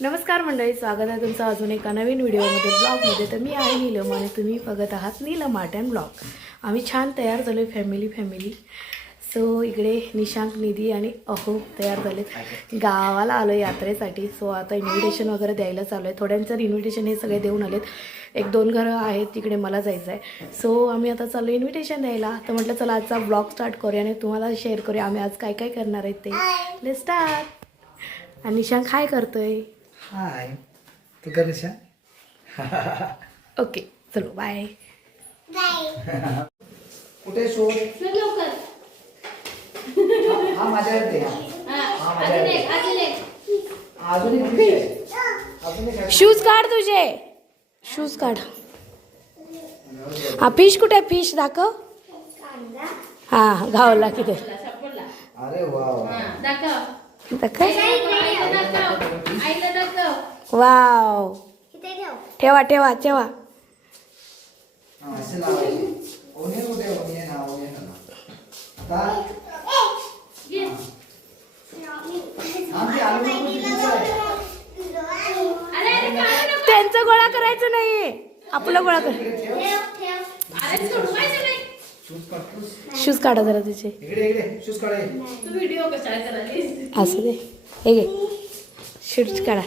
नमस्कार मंडळी स्वागत आहे तुमचं अजून एका नवीन व्हिडिओमध्ये ब्लॉगमध्ये. तर मी आहे नीलम आणि तुम्ही बघत आहात नीलम आर्ट अँड ब्लॉग. आम्ही छान तयार झालो आहे फॅमिली फॅमिली. सो इकडे निशांक निधी आणि अहो तयार झालेत. गावाला आलो यात्रेसाठी. सो आता इन्व्हिटेशन वगैरे द्यायला चालू आहे. थोड्यांचं इन्व्हिटेशन हे सगळे देऊन आलेत. एक दोन घरं आहेत तिकडे मला जायचं आहे सो आम्ही आता चाललो इन्व्हिटेशन द्यायला. तर म्हटलं चला आजचा ब्लॉग स्टार्ट करूया आणि तुम्हाला शेअर करूया. आम्ही आज काय काय करणार आहेत ते. ले स्टार्ट आणि निशांक काय करतोय? हाय तू कर निशा ओके चलो बाय कुठे शोध हा- हा हा. हा. अजून. शूज काढ तुझे शूज काढ हा फिश कुठे फिश दाखव हा गावला किती अरे वा वा. दाखव वाव. ठेवा. ठेवा ठेवा हा, असे लावायचे ओनियन कुठे ओनियन हा ओनियन आता हा, ते आलू नको तिथेच आहे. त्यांचं गोळा करायचं नाही आपलं गोळा कर. शूज काढतोस शूज. काढा जरा तुझे इकडे इकडे. शूज काढाय असं दे. हे घे. शूज काढा.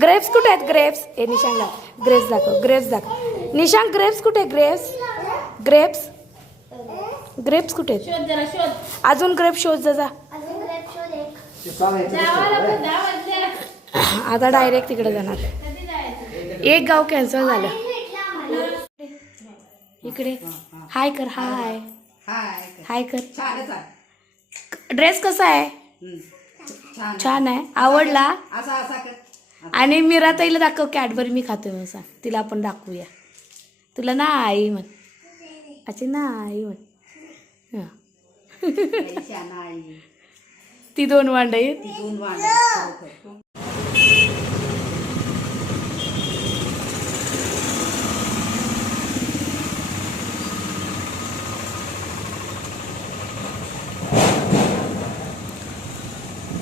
ग्रेप्स कुठे आहेत? ग्रेप्स ए निशांकला ग्रेप्स दाखव. ग्रेप्स दाखव. निशांक ग्रेप्स कुठे? ग्रेप्स ग्रेप्स ग्रेप्स कुठे आहेत? अजून ग्रेप शोध जा चालायचं आता डायरेक्ट तिकडे जाणार. एक गाव कॅन्सल झालं. इकडे. हाय कर हाय. हाय हाय कर. ड्रेस कसा आहे. छान आहे. आवडला? असा असा आणि मीराताईला दाखव कॅडबरी मी खातोय म्हणून सांग तिला आपण दाखवूया. तुला नाही म्हण. अच्छा नाही म्हण. हं. पैशा नाही. ती दोन वांड दोन वाढ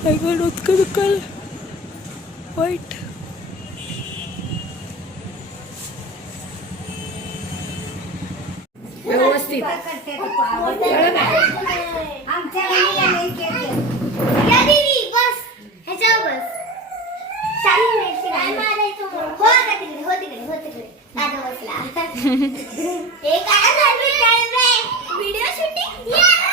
I got उतकं दुकाल वाईट व्यवस्थित. व्हिडिओ शूटिंग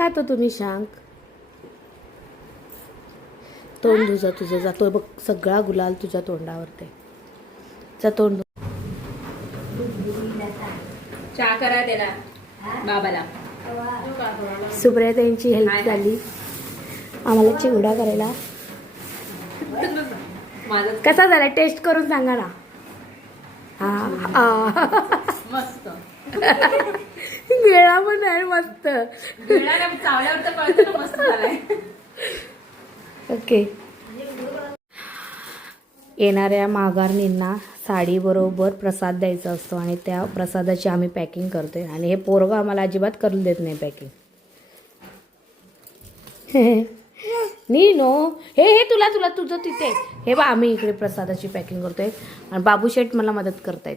खातो तुम्ही शांक? तोंड तुझं तुझं जातो बघ सगळा गुलाल तुझ्या तोंडावर ते. तोंड. चहा करा त्याला बाबाला. सुप्रिया त्यांची हेल्प झाली. आम्हाला चिवडा करायला. कसा झाला? टेस्ट करून सांगा ना. हा हा. मस्त. वेळा पण आहे मस्त. ओके. येणाऱ्या माघारणींना साडीबरोबर प्रसाद द्यायचा असतो आणि त्या प्रसादाची आम्ही पॅकिंग करतोय. आणि हे पोरगं आम्हाला अजिबात करून देत नाही पॅकिंग. नी नो हे हे तुला तुला तुझं तिथे. हे बा आम्ही इकडे प्रसादाची पॅकिंग करतोय. आणि बाबू शेठ मला मदत करतायत.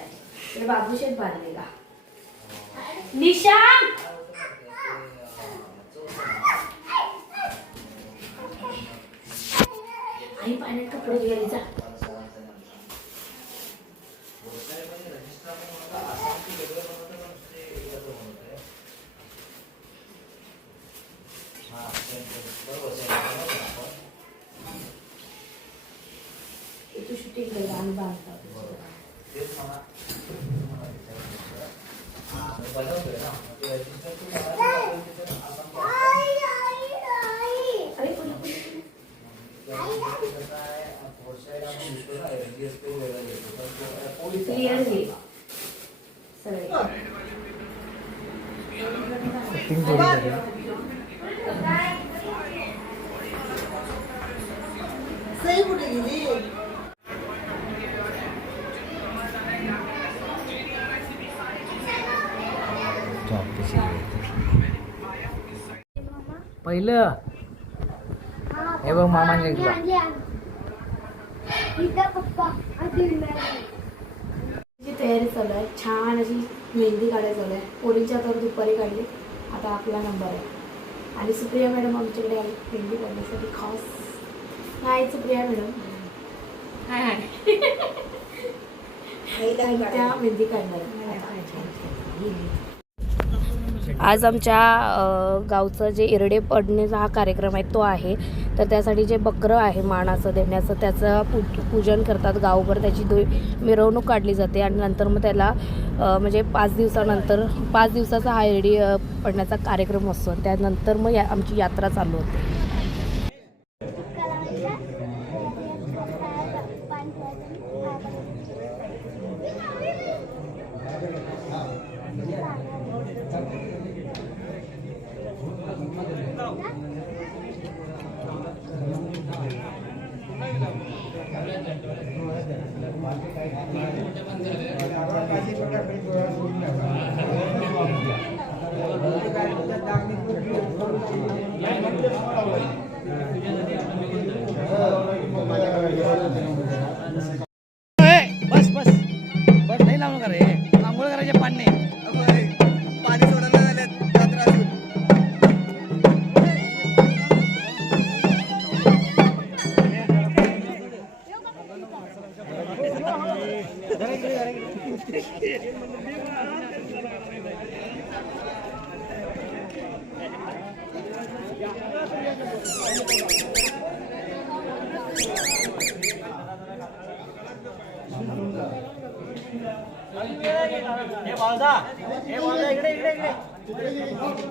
बाबूशेत बांधलेला. निशांत! आई पाण्यात कपडे घ्यायचा जा तू शूटिंग कर आणि बांधता अरे कोणी क्लिअर घे सगळे सई कुठे गेली पहिलं. हे बघ मामाने तयारी चालू आहे. छान अशी मेहंदी काढायला चालू आहे. पोरींच्या तर दुपारी काढली. आता आपला नंबर आहे. आणि सुप्रिया मॅडम आमच्याकडे आली मेहंदी काढण्यासाठी खास. नाही सुप्रिया मॅडम. हाय हाय. त्या मेहंदी काढणार आज आमच्या गावचं जे इरडे पडण्याचा हा कार्यक्रम आहे तो आहे. तर त्यासाठी जे बकरं आहे मानाचं देण्याचं त्याचं पू पूजन करतात. गावभर त्याची दो मिरवणूक काढली जाते आणि नंतर मग त्याला म्हणजे पाच दिवसानंतर पाच दिवसाचा हा इरडी पडण्याचा कार्यक्रम असतो. त्यानंतर मग या आमची यात्रा चालू होते. बस बस. बस नाही लावू नका रे आंघोळ करायचे पाणी पाणी हे बाळदा हे बाळदा इकडे इकडे इकडे